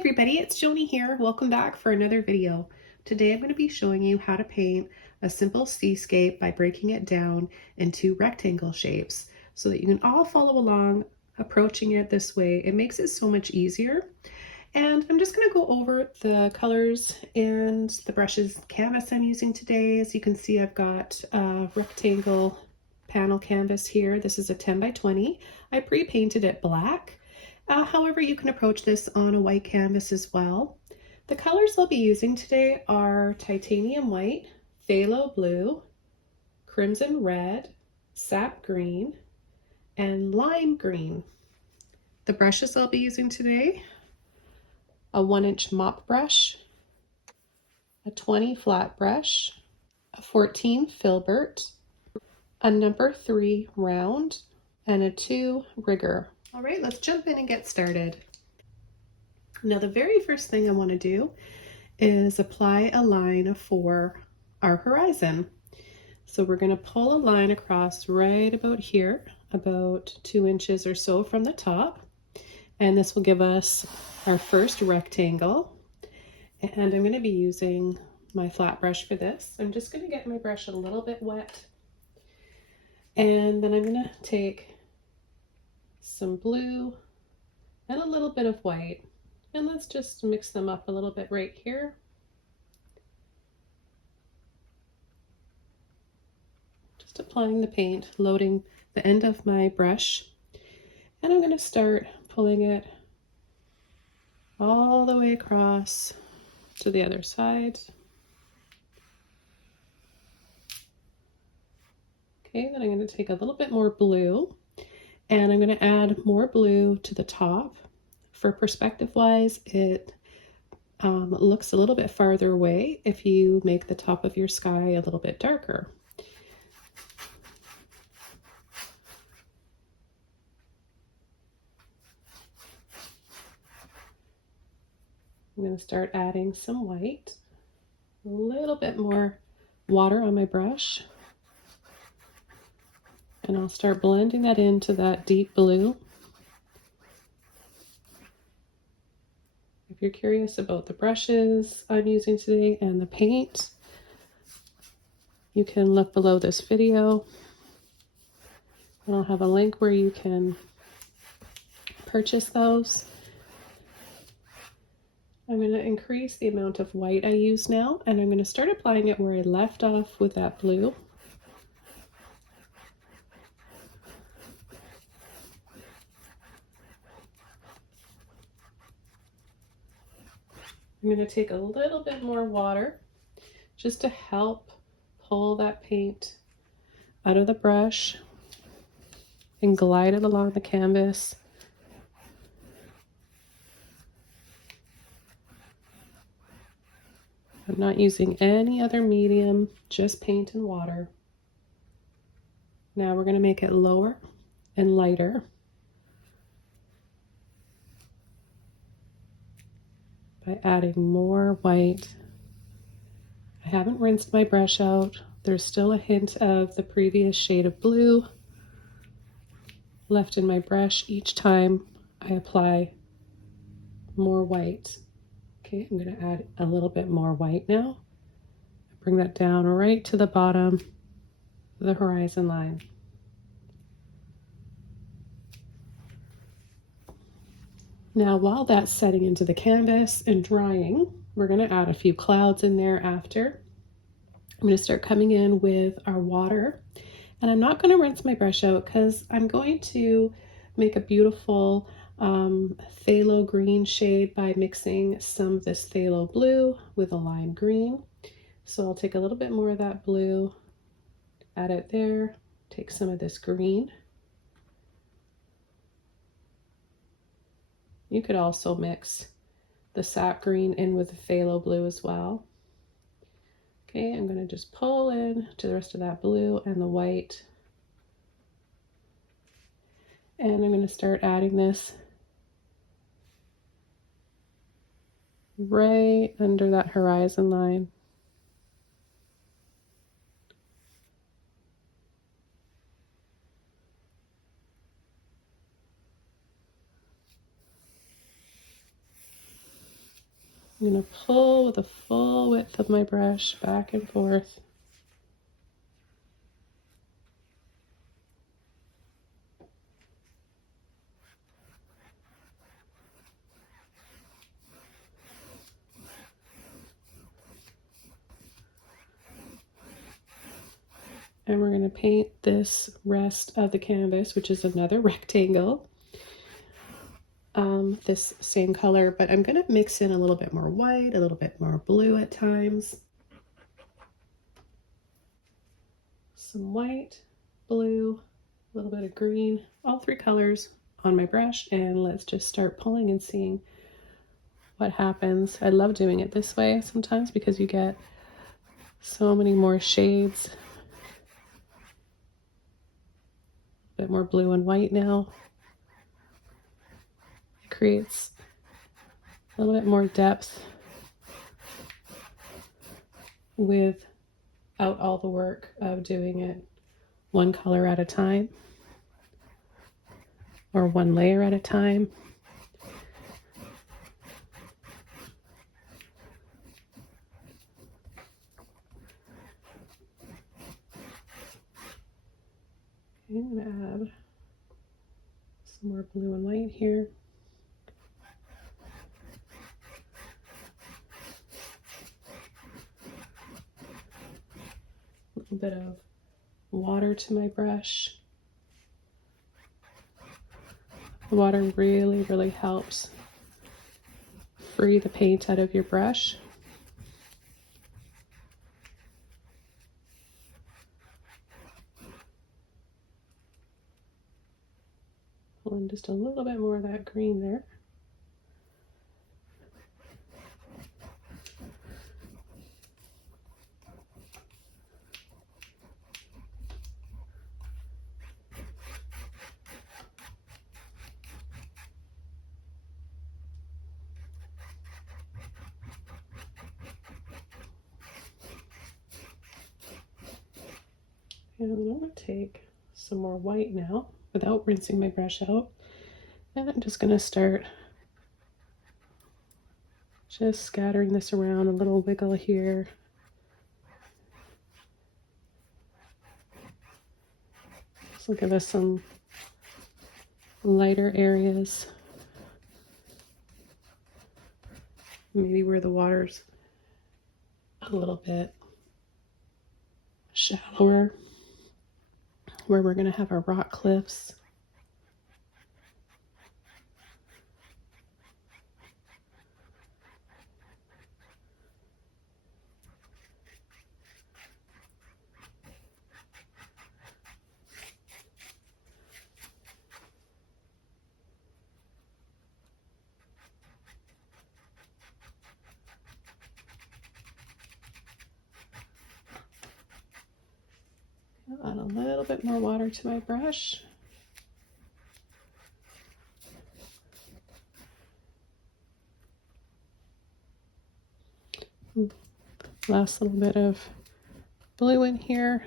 everybody, it's Joni here. Welcome back for another video. Today I'm going to be showing you how to paint a simple seascape by breaking it down into rectangle shapes so that you can all follow along approaching it this way. It makes it so much easier. And I'm just going to go over the colors and the brushes canvas I'm using today. As you can see, I've got a rectangle panel canvas here. This is a 10 by 20. I pre-painted it black. However, you can approach this on a white canvas as well. The colors I'll be using today are titanium white, phthalo blue, crimson red, sap green, and lime green. The brushes I'll be using today: a 1-inch mop brush, a 20 flat brush, a 14 Filbert, a number 3 round, and a 2 rigger. All right, let's jump in and get started. Now, the very first thing I want to do is apply a line for our horizon. So we're going to pull a line across right about here, about 2 inches or so from the top. And this will give us our first rectangle. And I'm going to be using my flat brush for this. I'm just going to get my brush a little bit wet. And then I'm going to take some blue and a little bit of white. And let's just mix them up a little bit right here. Just applying the paint, loading the end of my brush. And I'm going to start pulling it all the way across to the other side. Okay, then I'm going to take a little bit more blue and I'm going to add more blue to the top. For perspective wise, it looks a little bit farther away if you make the top of your sky a little bit darker. I'm going to start adding some white, a little bit more water on my brush, and I'll start blending that into that deep blue. If you're curious about the brushes I'm using today and the paint, you can look below this video, and I'll have a link where you can purchase those. I'm going to increase the amount of white I use now, and I'm going to start applying it where I left off with that blue. I'm going to take a little bit more water just to help pull that paint out of the brush and glide it along the canvas. I'm not using any other medium, just paint and water. Now we're going to make it lower and lighter by adding more white. I haven't rinsed my brush out. There's still a hint of the previous shade of blue left in my brush each time I apply more white. Okay, I'm going to add a little bit more white now. Bring that down right to the bottom of the horizon line. Now, while that's setting into the canvas and drying, we're going to add a few clouds in there after. I'm going to start coming in with our water, and I'm not going to rinse my brush out because I'm going to make a beautiful phthalo green shade by mixing some of this phthalo blue with a lime green. So I'll take a little bit more of that blue, add it there, take some of this green. You could also mix the sap green in with the phthalo blue as well. Okay, I'm going to just pull in to the rest of that blue and the white. And I'm going to start adding this right under that horizon line. I'm going to pull with the full width of my brush back and forth. And we're going to paint this rest of the canvas, which is another rectangle, this same color, but I'm going to mix in a little bit more white, a little bit more blue at times. Some white, blue, a little bit of green, all three colors on my brush, and let's just start pulling and seeing what happens. I love doing it this way sometimes because you get so many more shades. A bit more blue and white now. It creates a little bit more depth without all the work of doing it one color at a time or one layer at a time. I'm going to add some more blue and white here. A little bit of water to my brush. The water really, really helps free the paint out of your brush. Pull in just a little bit more of that green there. And I'm going to take some more white now without rinsing my brush out. And I'm just going to start just scattering this around, a little wiggle here. This will give us some lighter areas. Maybe where the water's a little bit shallower, where we're going to have our rock cliffs. I'll add a little bit more water to my brush. Last little bit of blue in here.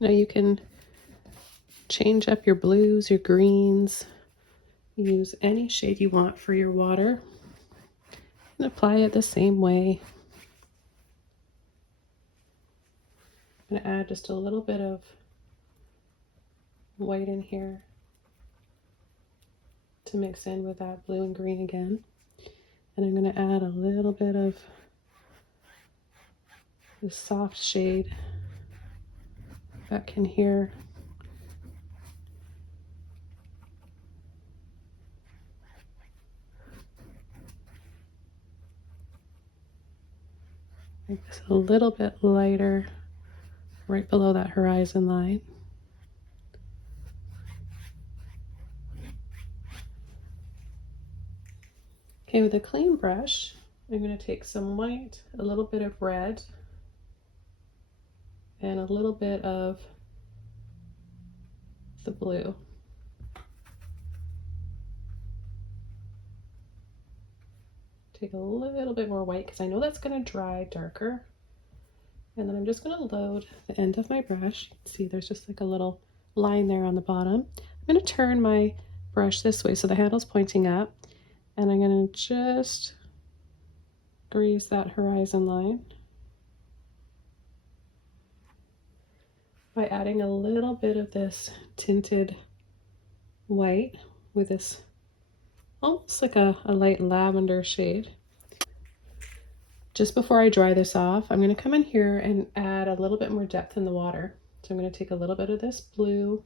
Now you can change up your blues, your greens, use any shade you want for your water, and apply it the same way. I'm going to add just a little bit of white in here to mix in with that blue and green again. And I'm going to add a little bit of this soft shade back in here. Make this a little bit lighter right below that horizon line. Okay, with a clean brush, I'm going to take some white, a little bit of red, and a little bit of the blue. Take a little bit more white because I know that's going to dry darker. And then I'm just going to load the end of my brush. See, there's just like a little line there on the bottom. I'm going to turn my brush this way so the handle's pointing up. And I'm going to just grease that horizon line by adding a little bit of this tinted white with this almost like a light lavender shade. Just before I dry this off, I'm going to come in here and add a little bit more depth in the water. So I'm going to take a little bit of this blue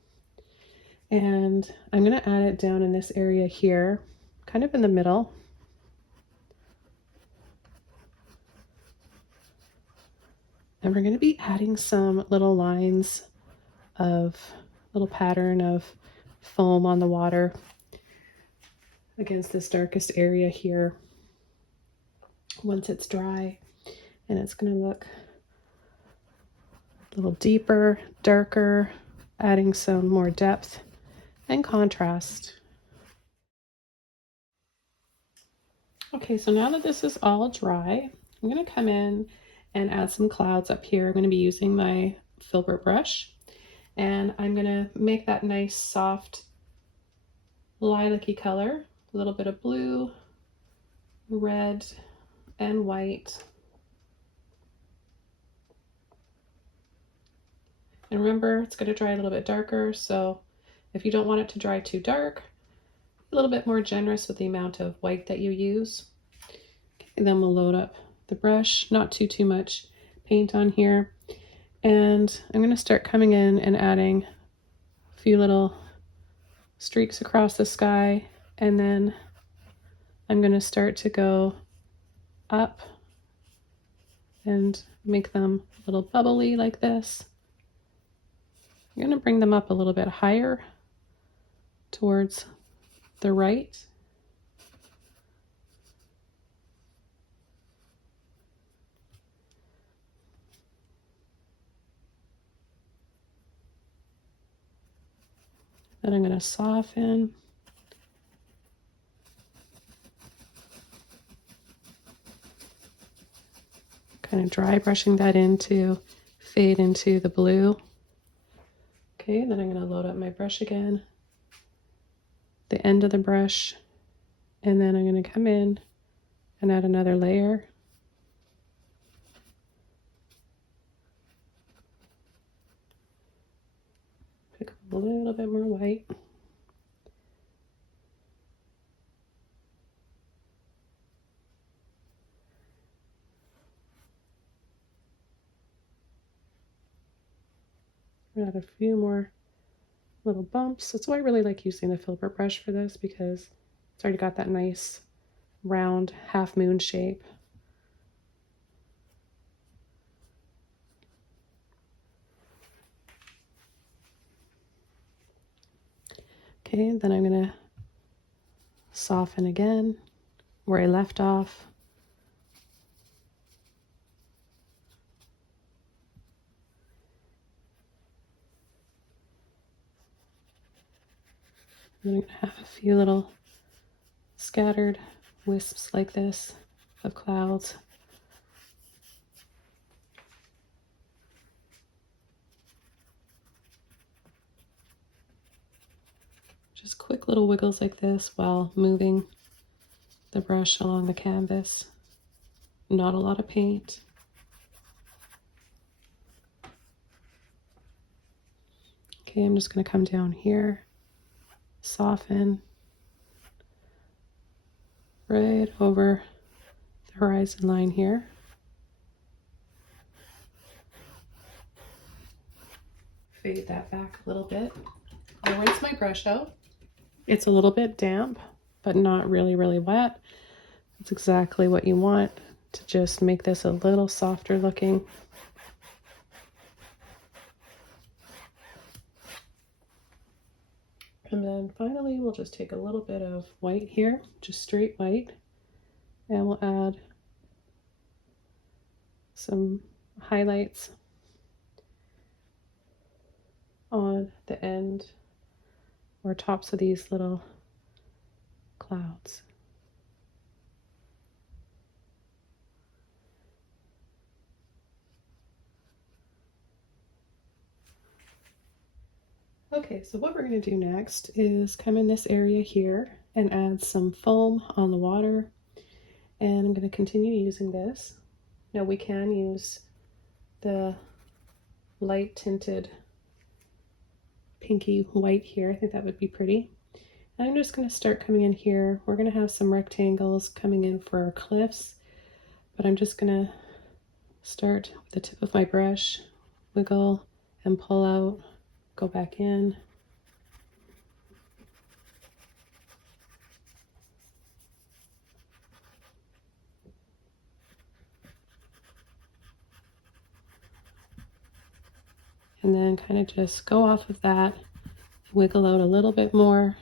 and I'm going to add it down in this area here, kind of in the middle. And we're going to be adding some little lines of little pattern of foam on the water against this darkest area here once it's dry. And it's going to look a little deeper, darker, adding some more depth and contrast. Okay, so now that this is all dry, I'm going to come in and add some clouds up here. I'm going to be using my Filbert brush, and I'm going to make that nice soft lilac-y color, a little bit of blue, red, and white. And remember, it's going to dry a little bit darker, so if you don't want it to dry too dark, a little bit more generous with the amount of white that you use. Okay, and then we'll load up the brush, not too much paint on here. And I'm going to start coming in and adding a few little streaks across the sky, and then I'm going to start to go up and make them a little bubbly like this. I'm going to bring them up a little bit higher towards the right. Then I'm going to soften. Kind of dry brushing that in to fade into the blue. Okay, then I'm going to load up my brush again, the end of the brush, and then I'm going to come in and add another layer. Pick up a little bit more white. Add a few more little bumps. That's why I really like using the Filbert brush for this, because it's already got that nice round half moon shape. Okay, then I'm going to soften again where I left off. And I'm going to have a few little scattered wisps like this of clouds. Just quick little wiggles like this while moving the brush along the canvas. Not a lot of paint. Okay, I'm just going to come down here, soften right over the horizon line here. Fade that back a little bit. I'll rinse my brush out. It's a little bit damp, but not really wet. It's exactly what you want to just make this a little softer looking. And then finally, we'll just take a little bit of white here, just straight white, and we'll add some highlights on the end or tops of these little clouds. Okay, so what we're going to do next is come in this area here and add some foam on the water. And I'm going to continue using this. Now we can use the light tinted pinky white here. I think that would be pretty. And I'm just going to start coming in here. We're going to have some rectangles coming in for our cliffs, but I'm just going to start with the tip of my brush, wiggle and pull out, go back in. And then kind of just go off of that, wiggle out a little bit more.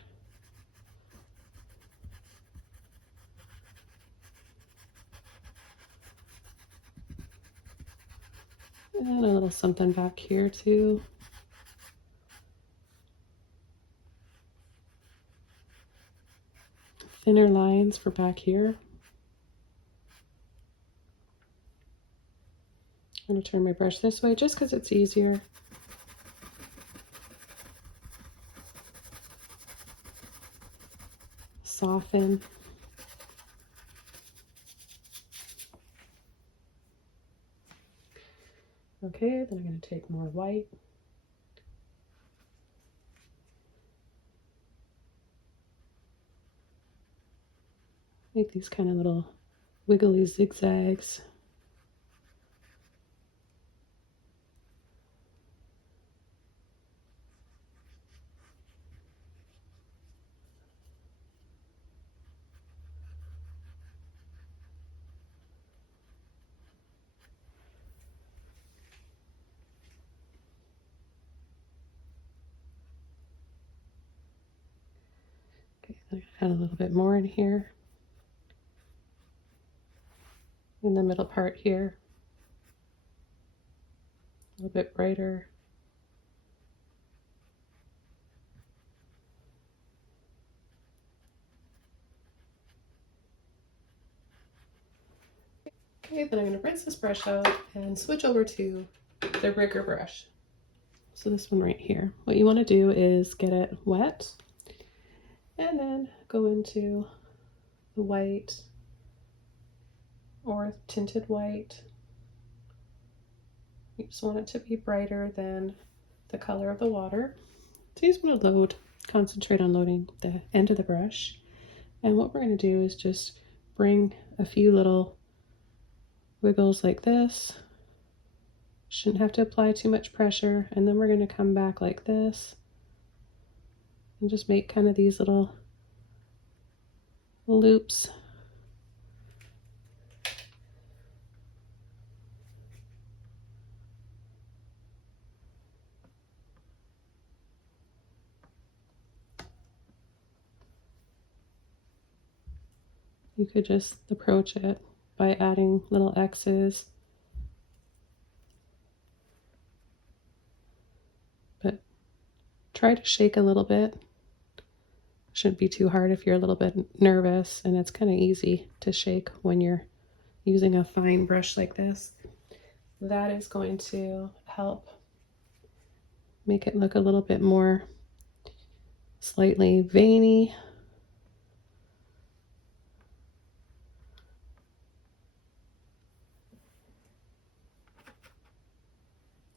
And a little something back here too. Thinner lines for back here. I'm going to turn my brush this way just because it's easier. Soften. Okay, then I'm going to take more white. Make these kind of little wiggly zigzags. Okay, then I add a little bit more in here. In the middle part here. A little bit brighter. Okay, then I'm going to rinse this brush out and switch over to the bigger brush. So this one right here. What you want to do is get it wet and then go into the white or tinted white. You just want it to be brighter than the color of the water. So you just want to concentrate on loading the end of the brush. And what we're going to do is just bring a few little wiggles like this. Shouldn't have to apply too much pressure. And then we're going to come back like this and just make kind of these little loops. You could just approach it by adding little X's. But try to shake a little bit. Shouldn't be too hard if you're a little bit nervous, and it's kind of easy to shake when you're using a fine brush like this. That is going to help make it look a little bit more slightly veiny.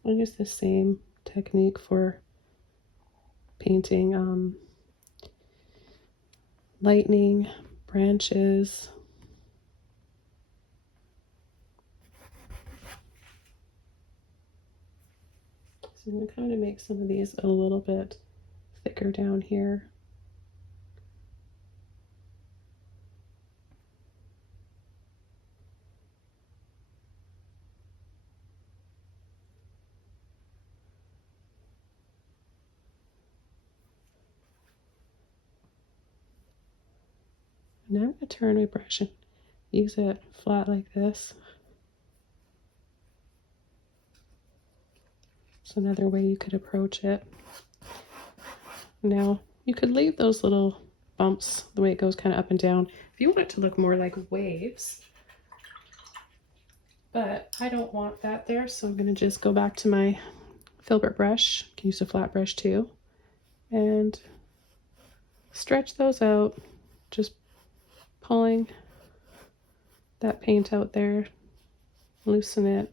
I'll use the same technique for painting lightning, branches. So I'm going to kind of make some of these a little bit thicker down here. Now I'm going to turn my brush and use it flat like this. It's another way you could approach it. Now you could leave those little bumps the way it goes kind of up and down if you want it to look more like waves. But I don't want that there, so I'm going to just go back to my Filbert brush. You can use a flat brush too. And stretch those out just pulling that paint out there, loosen it,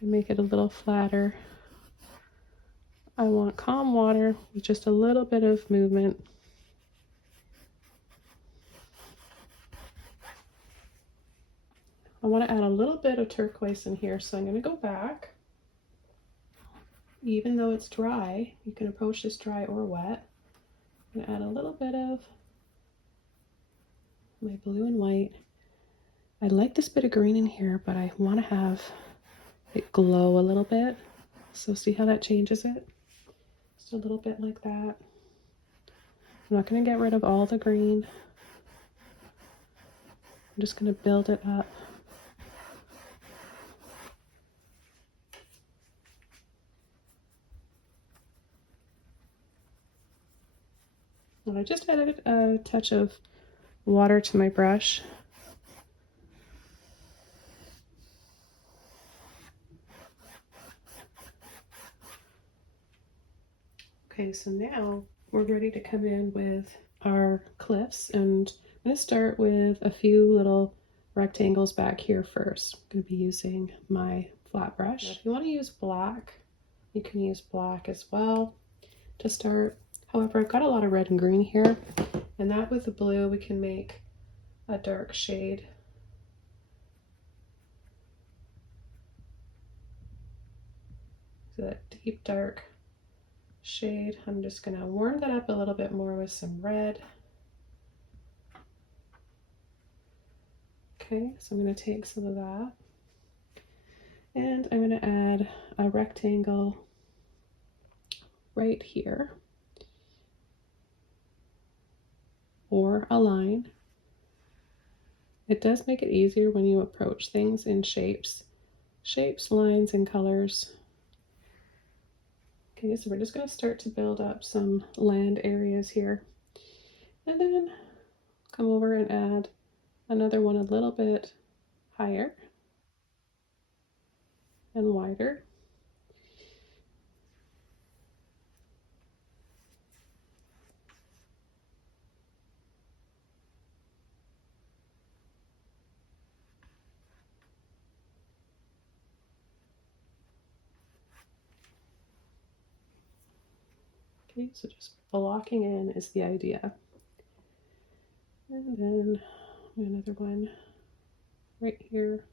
and make it a little flatter. I want calm water with just a little bit of movement. I want to add a little bit of turquoise in here, so I'm going to go back. Even though it's dry, you can approach this dry or wet. I'm going to add a little bit of my blue and white. I like this bit of green in here, but I want to have it glow a little bit. So see how that changes it? Just a little bit like that. I'm not going to get rid of all the green. I'm just going to build it up. And I just added a touch of water to my brush. Okay, so now we're ready to come in with our cliffs, and I'm going to start with a few little rectangles back here first. I'm going to be using my flat brush. If you want to use black, you can use black as well to start. However, I've got a lot of red and green here, and that with the blue we can make a dark shade. So that deep dark shade. I'm just going to warm that up a little bit more with some red. Okay, so I'm going to take some of that, and I'm going to add a rectangle right here, or a line. It does make it easier when you approach things in shapes, lines, and colors. Okay, so we're just going to start to build up some land areas here, and then come over and add another one a little bit higher and wider. Okay, so just blocking in is the idea. And then another one right here.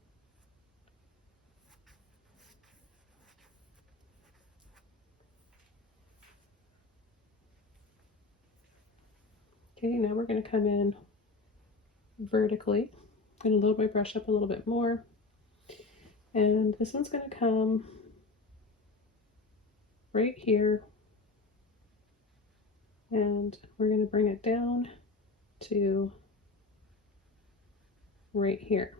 Okay, now we're going to come in vertically. I'm going to load my brush up a little bit more. And this one's going to come right here. And we're going to bring it down to right here.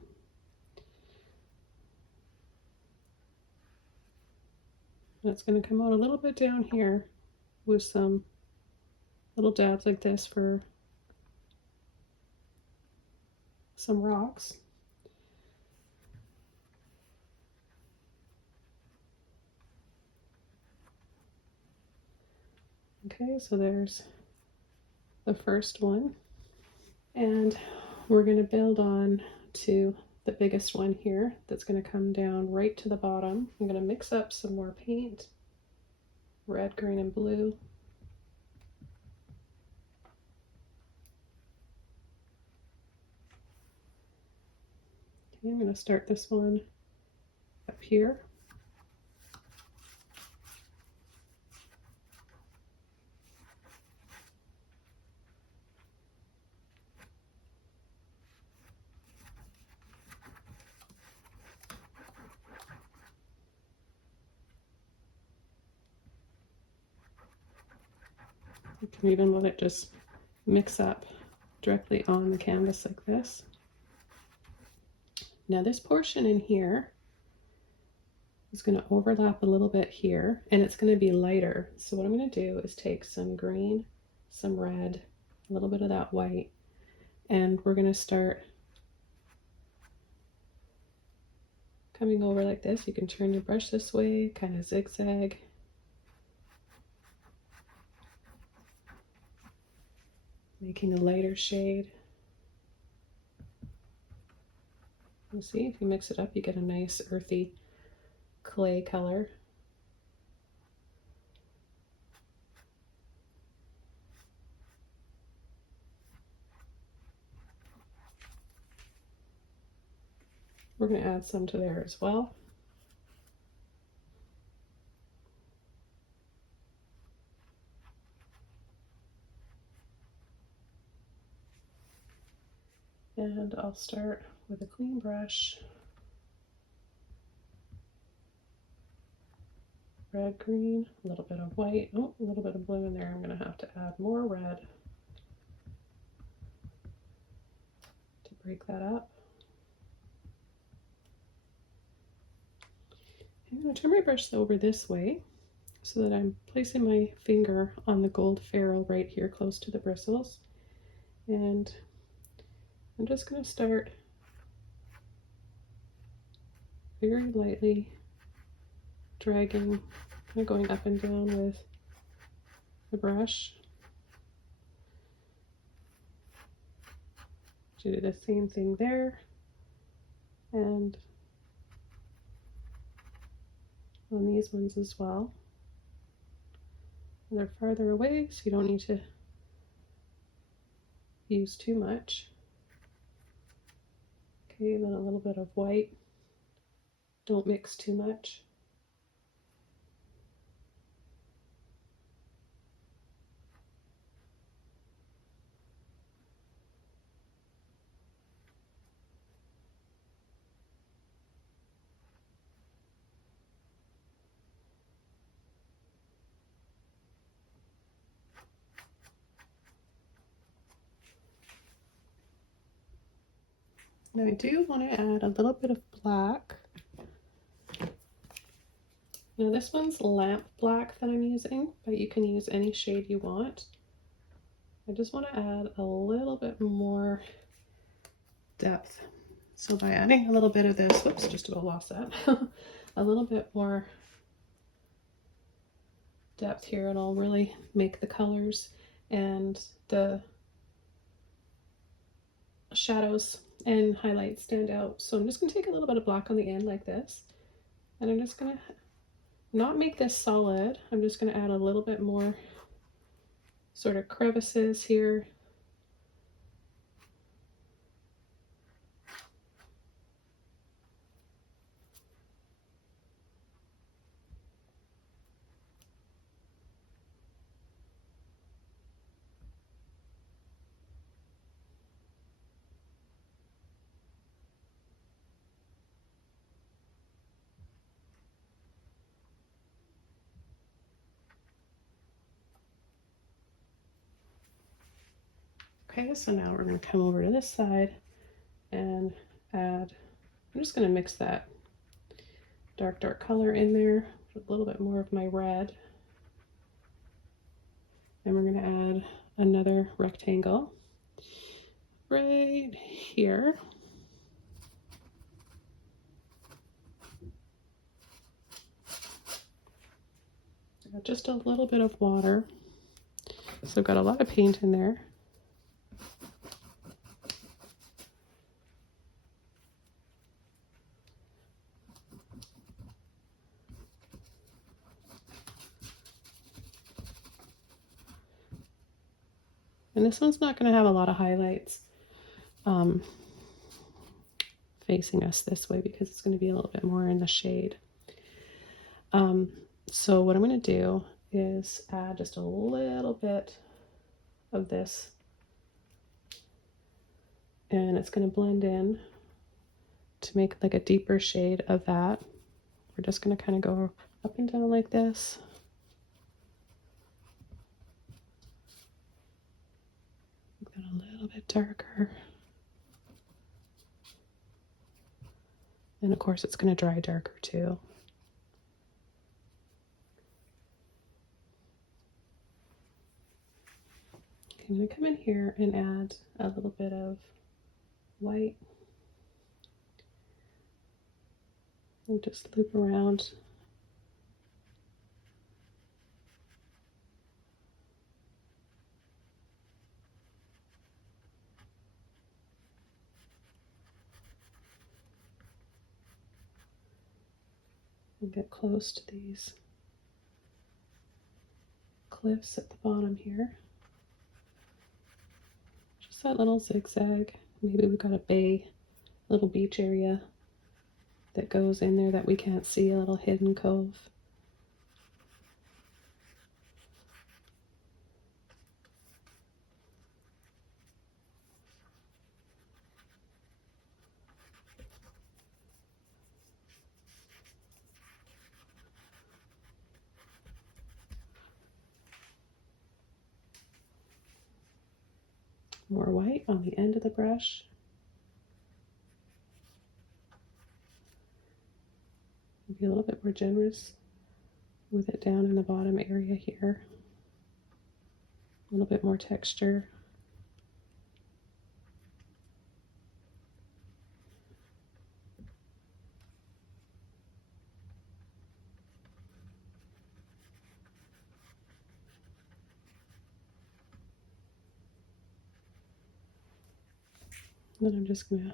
That's going to come out a little bit down here with some little dabs like this for some rocks. Okay, so there's the first one, and we're going to build on to the biggest one here that's going to come down right to the bottom. I'm going to mix up some more paint, red, green, and blue. Okay, I'm going to start this one up here. You can even let it just mix up directly on the canvas like this. Now this portion in here is going to overlap a little bit here, and it's going to be lighter. So what I'm going to do is take some green, some red, a little bit of that white, and we're going to start coming over like this. You can turn your brush this way, kind of zigzag. making a lighter shade. You see, if you mix it up, you get a nice earthy clay color. We're going to add some to there as well. And I'll start with a clean brush. Red, green, a little bit of white, oh, a little bit of blue in there. I'm going to have to add more red to break that up. I'm going to turn my brush over this way so that I'm placing my finger on the gold ferrule right here close to the bristles. And I'm just going to start very lightly dragging, kind of going up and down with the brush. Do the same thing there, and on these ones as well. They're farther away, so you don't need to use too much. Okay, then a little bit of white. Don't mix too much. Now I do want to add a little bit of black. Now this one's lamp black that I'm using, but you can use any shade you want. I just want to add a little bit more depth. So by adding a little bit of this, whoops, just about lost that, a little bit more depth here, it'll really make the colors and the shadows and highlights stand out. So I'm just going to take a little bit of black on the end like this, and I'm just going to not make this solid. I'm just going to add a little bit more sort of crevices here. Okay, so now we're going to come over to this side and add, I'm just going to mix that dark color in there with a little bit more of my red. And we're going to add another rectangle right here. Just a little bit of water. So I've got a lot of paint in there. And this one's not going to have a lot of highlights facing us this way because it's going to be a little bit more in the shade. So what I'm going to do is add just a little bit of this, and it's going to blend in to make like a deeper shade of that. We're just going to kind of go up and down like this. Make that a little bit darker. And of course it's going to dry darker too. I'm going to come in here and add a little bit of white. And just loop around. We'll get close to these cliffs at the bottom here. Just that little zigzag. Maybe we've got a bay, little beach area that goes in there that we can't see, a little hidden cove. More white on the end of the brush. Be a little bit more generous with it down in the bottom area here. A little bit more texture. Then I'm just going to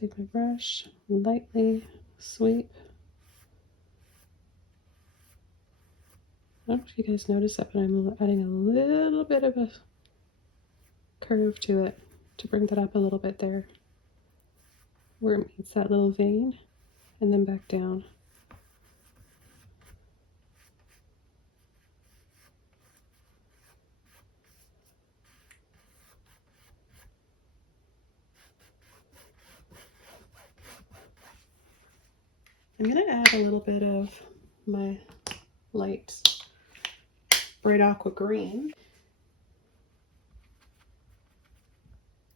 take my brush, lightly sweep. I don't know if you guys notice that, but I'm adding a little bit of a curve to it to bring that up a little bit there, where it meets that little vein, and then back down. I'm going to add a little bit of my light bright aqua green.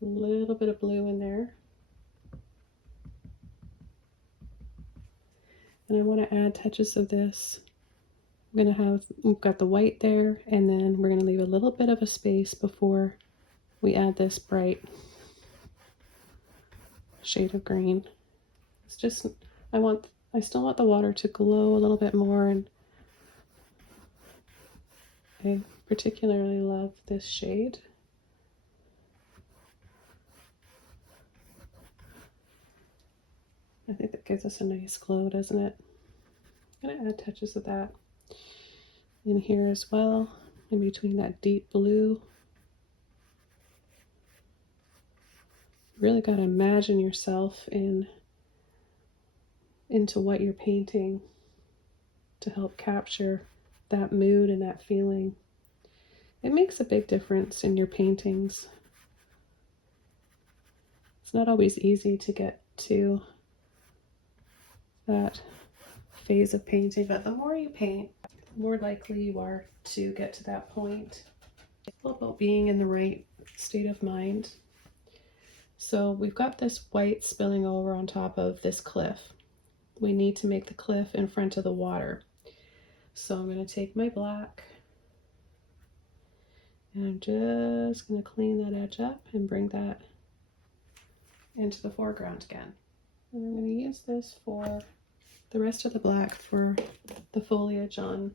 A little bit of blue in there. And I want to add touches of this. We've got the white there, and then we're going to leave a little bit of a space before we add this bright shade of green. It's just, I still want the water to glow a little bit more, and I particularly love this shade. I think that gives us a nice glow, doesn't it? I'm going to add touches of that in here as well, in between that deep blue. Really got to imagine yourself into what you're painting to help capture that mood and that feeling. It makes a big difference in your paintings. It's not always easy to get to that phase of painting, but the more you paint, the more likely you are to get to that point. It's all about being in the right state of mind. So we've got this white spilling over on top of this cliff. We need to make the cliff in front of the water. So I'm going to take my black, and I'm just going to clean that edge up and bring that into the foreground again. And I'm going to use this for the rest of the black for the foliage on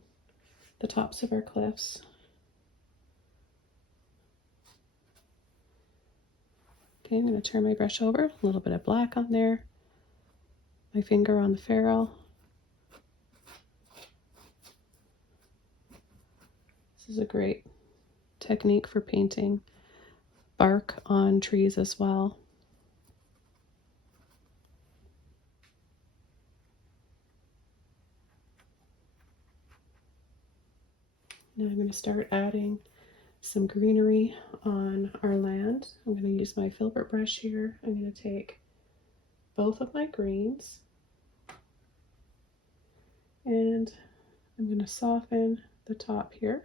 the tops of our cliffs. Okay, I'm going to turn my brush over, a little bit of black on there, my finger on the ferrule. This is a great technique for painting bark on trees as well. Now I'm going to start adding some greenery on our land. I'm going to use my Filbert brush here. I'm going to take both of my greens and I'm going to soften the top here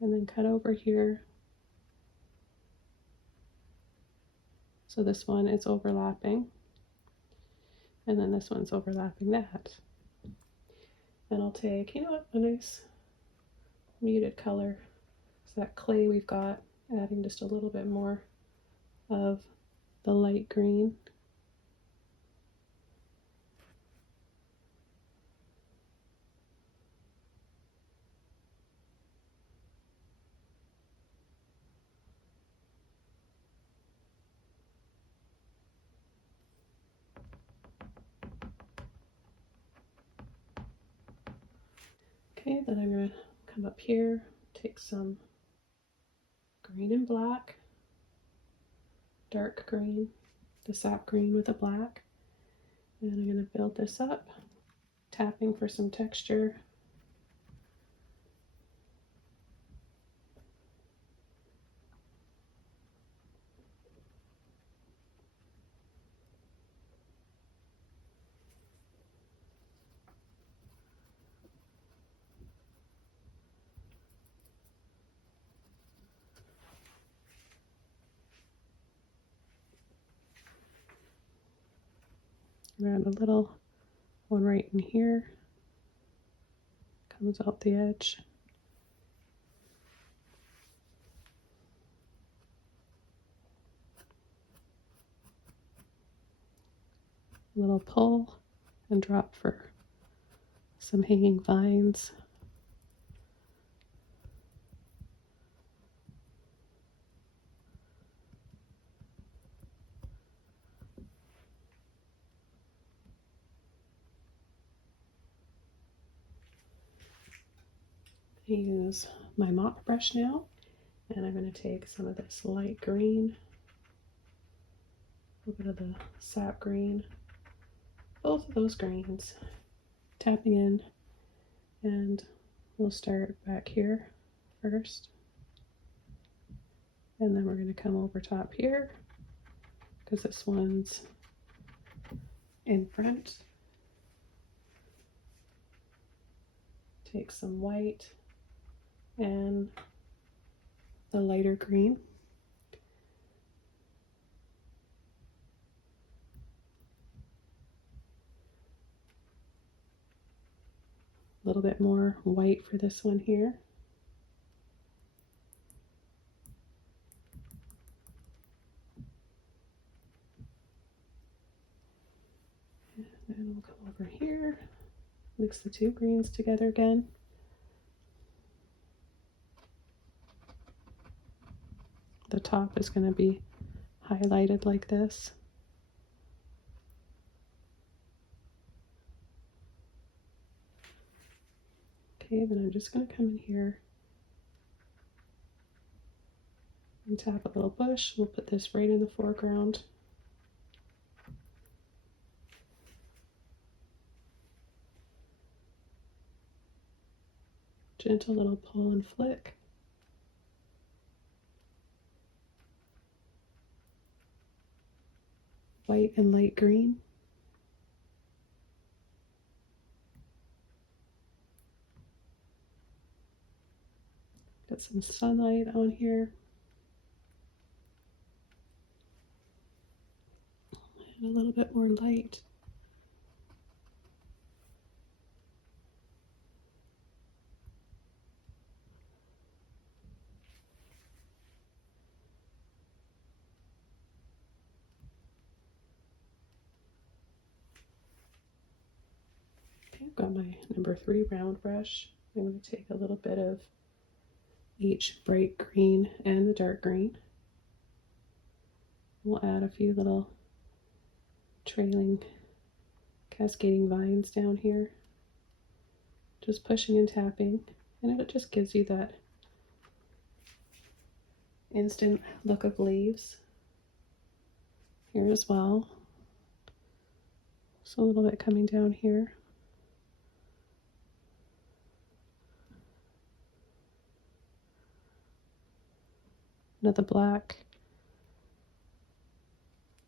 and then cut over here. So this one is overlapping, and then this one's overlapping that. Then I'll take, you know what, a nice muted color. It's that clay we've got, adding just a little bit more of the light green. Okay, then I'm going to come up here, take some green and black, dark green, the sap green with a black, and I'm going to build this up, tapping for some texture. Around a little one right in here, comes out the edge. A little pull and drop for some hanging vines. I use my mop brush now, and I'm going to take some of this light green, a little bit of the sap green, both of those greens, tapping in, and we'll start back here first, and then we're going to come over top here because this one's in front. Take some white and the lighter green. A little bit more white for this one here. And then we'll come over here, mix the two greens together again. The top is going to be highlighted like this. Okay, then I'm just going to come in here and tap a little bush. We'll put this right in the foreground. Gentle little pull and flick. White and light green. Got some sunlight on here. And a little bit more light. Okay, I've got my number 3 round brush. I'm going to take a little bit of each bright green and the dark green. We'll add a few little trailing cascading vines down here. Just pushing and tapping, and it just gives you that instant look of leaves here as well. So a little bit coming down here. Now the black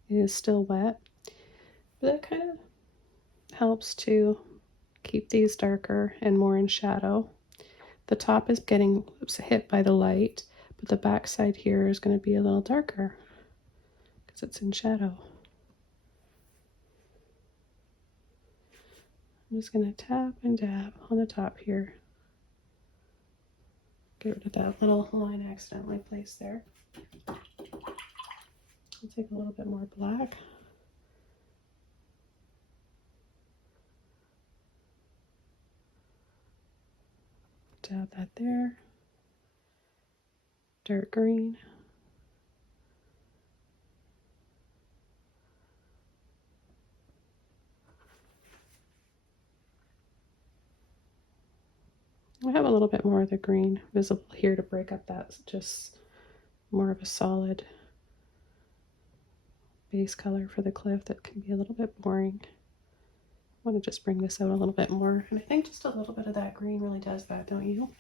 is still wet, but that kind of helps to keep these darker and more in shadow. The top is getting hit by the light, but the back side here is going to be a little darker because it's in shadow. I'm just going to tap and dab on the top here. Get rid of that little line I accidentally placed there. I'll take a little bit more black. Dab that there. Dark green. a little bit more of the green visible here to break up that just more of a solid base color for the cliff that can be a little bit boring. I want to just bring this out a little bit more, and I think just a little bit of that green really does that, don't you?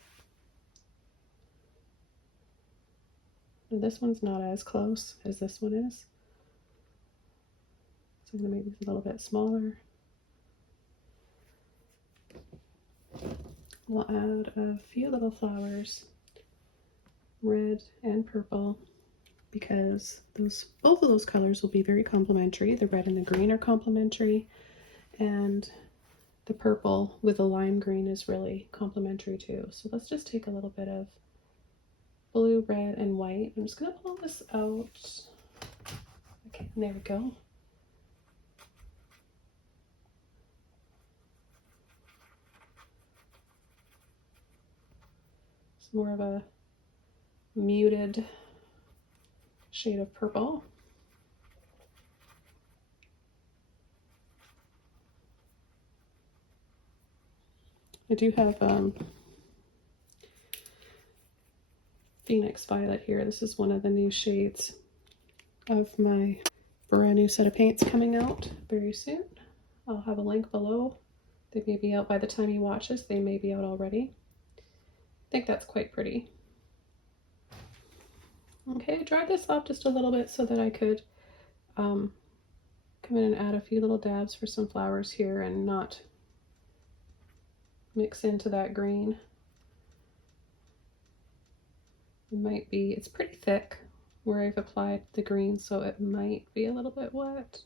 Now, this one's not as close as this one is, so I'm going to make these a little bit smaller. We'll add a few little flowers, red and purple, because both of those colors will be very complementary. The red and the green are complementary, and the purple with the lime green is really complementary too. So let's just take a little bit of blue, red, and white. I'm just going to pull this out. Okay, there we go. It's more of a muted shade of purple. I do have Phoenix Violet here. This is one of the new shades of my brand new set of paints coming out very soon. I'll have a link below. They may be out by the time you watch this. They may be out already. I think that's quite pretty. Okay, I dried this off just a little bit so that I could come in and add a few little dabs for some flowers here and not mix into that green. It might be, it's pretty thick where I've applied the green, so it might be a little bit wet.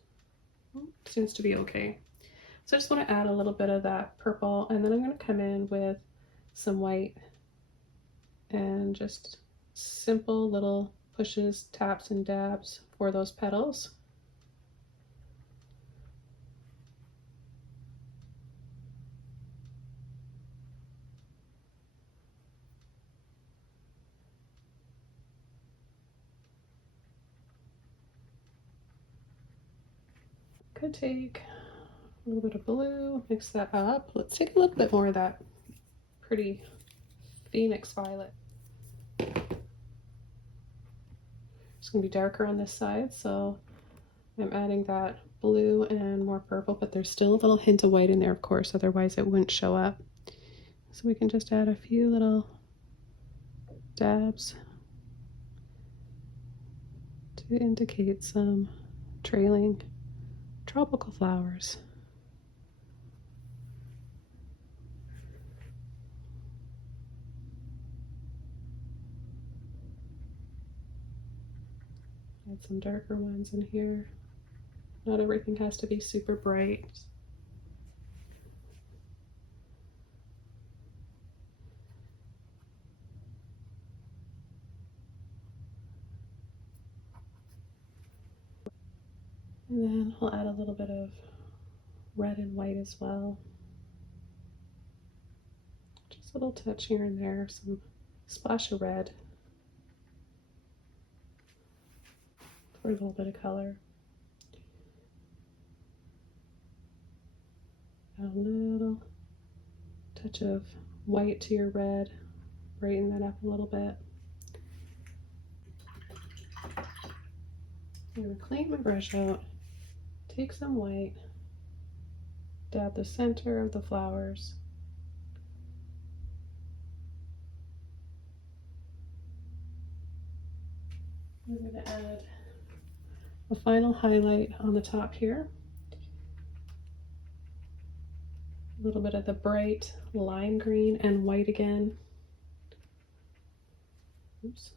Seems to be okay. So I just want to add a little bit of that purple, and then I'm going to come in with some white and just simple little pushes, taps, and dabs for those petals. Could take a little bit of blue, mix that up. Let's take a little bit more of that pretty Phoenix Violet. It's going to be darker on this side, so I'm adding that blue and more purple, but there's still a little hint of white in there, of course, otherwise it wouldn't show up. So we can just add a few little dabs to indicate some trailing tropical flowers. Add some darker ones in here. Not everything has to be super bright. And then I'll add a little bit of red and white as well. Just a little touch here and there, some splash of red for a little bit of color. Add a little touch of white to your red, brighten that up a little bit. I'm going to clean my brush out, take some white, dab the center of the flowers. I'm going to add a final highlight on the top here. A little bit of the bright lime green and white again. Oops.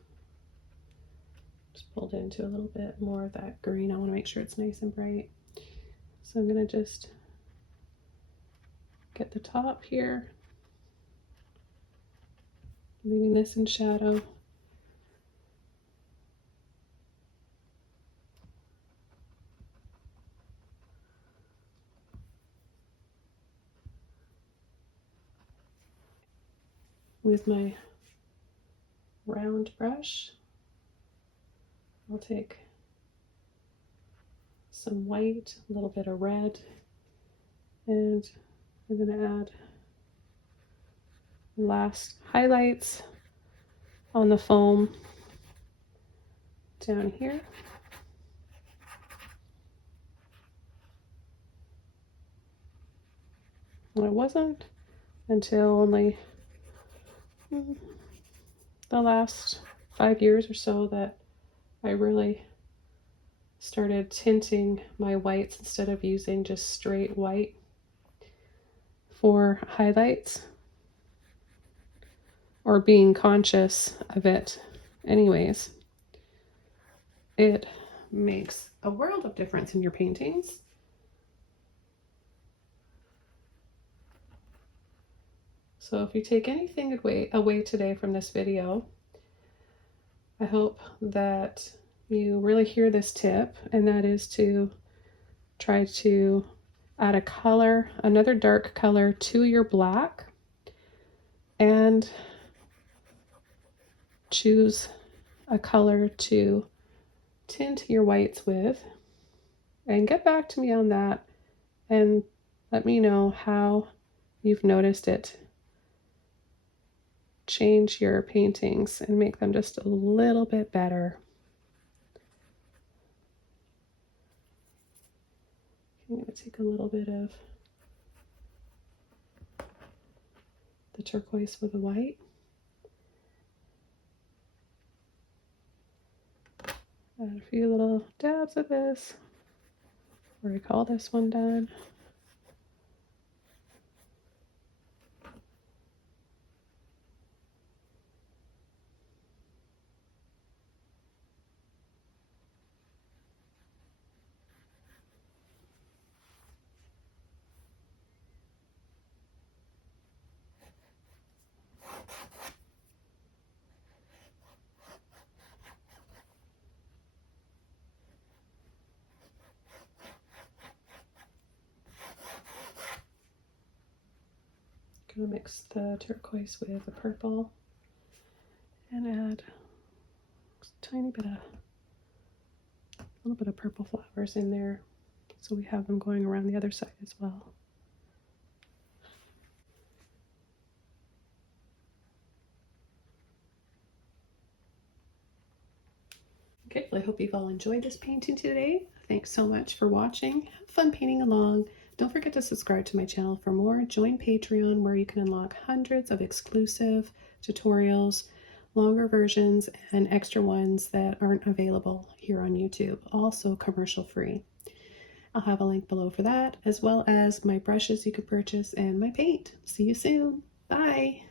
Just pulled into a little bit more of that green. I want to make sure it's nice and bright. So I'm going to just get the top here, leaving this in shadow. With my round brush, I'll take some white, a little bit of red, and I'm going to add last highlights on the foam down here. And it wasn't until only the last 5 years or so that I really started tinting my whites instead of using just straight white for highlights, or being conscious of it anyways. It makes a world of difference in your paintings. So if you take anything away today from this video, I hope that you really hear this tip, and that is to try to add a color, another dark color to your black, and choose a color to tint your whites with, and get back to me on that and let me know how you've noticed it change your paintings and make them just a little bit better. I'm going to take a little bit of the turquoise with the white. Add a few little dabs of this, or I call this one done. Gonna mix the turquoise with the purple and add a little bit of purple flowers in there, so we have them going around the other side as well. Okay, well, I hope you've all enjoyed this painting today. Thanks so much for watching. Have fun painting along. Don't forget to subscribe to my channel for more. Join Patreon, where you can unlock hundreds of exclusive tutorials, longer versions, and extra ones that aren't available here on YouTube, also commercial free. I'll have a link below for that, as well as my brushes you could purchase and my paint. See you soon. Bye.